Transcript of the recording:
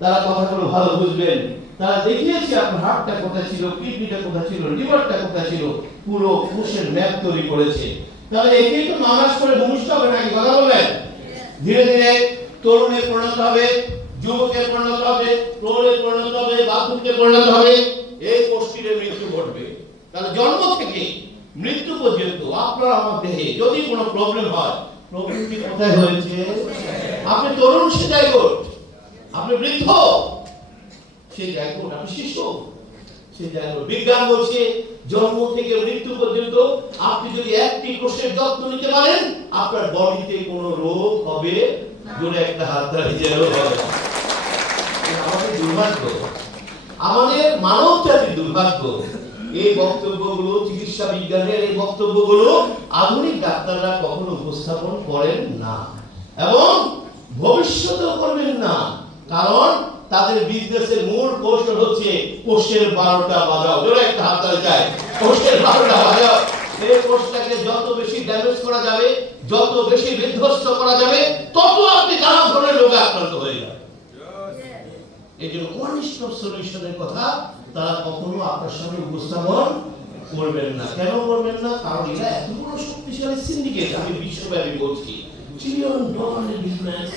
তারা কথাগুলো ভালো বুঝবেন। তারা দেখিয়েছে আপনার হার্টটা কোথায় ছিল, কিডনিটা কোথায় ছিল, লিভারটা কোথায় ছিল, পুরো কোষের ম্যাপ তৈরি করেছে। তাহলে একেই তো নামাজ করে ভূমিষ্ঠ হবে নাকি, কথা বলবেন? ধীরে ধীরে তরুণে পরিণত হবে, যুবকে পরিণত হবে, প্রৌঢ়ে পরিণত হবে, বার্ধক্যে পরিণত হবে, এই কোষটির মৃত্যু ঘটবে। তাহলে জন্ম থেকে মৃত্যু পর্যন্ত আপনার আমার দেহে যদি কোনো প্রবলেম হয়, প্রবলেমটি কোথায় হয়েছে? আপনি তরুণ সে জায়গোট, আপনি বৃদ্ধ সে জায়গোট, আপনি শিশু সে জায়গোট। বিজ্ঞান বলছে জন্ম থেকে মৃত্যু পর্যন্ত আপনি যদি একটি কোষের যত্ন নিতে পারেন, আপনার বডিতে কোনো রোগ হবে জোরে একটা হাত দাঁড়িয়ে হবে। আমাদের দুর্ভাগ্য, আমাদের মানব জাতির দুর্ভাগ্য, এই বক্তব্যগুলো চিকিৎসা বিজ্ঞানের এই বক্তব্যগুলো আধুনিক ডাক্তাররা কখনো উপস্থাপন করেন না এবং ভবিষ্যতেও করবেন না। কারণ তাদের বিজনেসের মূল কৌশল হচ্ছে কোষের 12টা বাজাও। জোরে একটা হাত তালি চাই, কোষের 12টা বাজাও। এই কোষটাকে যত বেশি ড্যামেজ করা যাবে, যত বেশি বিধ্বস্ত করা যাবে, তত আপনি নানা ধরনের রোগে আক্রান্ত হয়ে যাবেন। এই জন্য ওয়ান স্টপ সলিউশনের কথা তারা কখনো আপনার সামনে উপস্থাপন করবেন না। কেন করবেন না? কারণ এরা এত বড় শক্তিশালী সিন্ডিকেট, আমি বিশ্বব্যাপী বলছি, $1 ট্রিলিয়ন বিজনেস।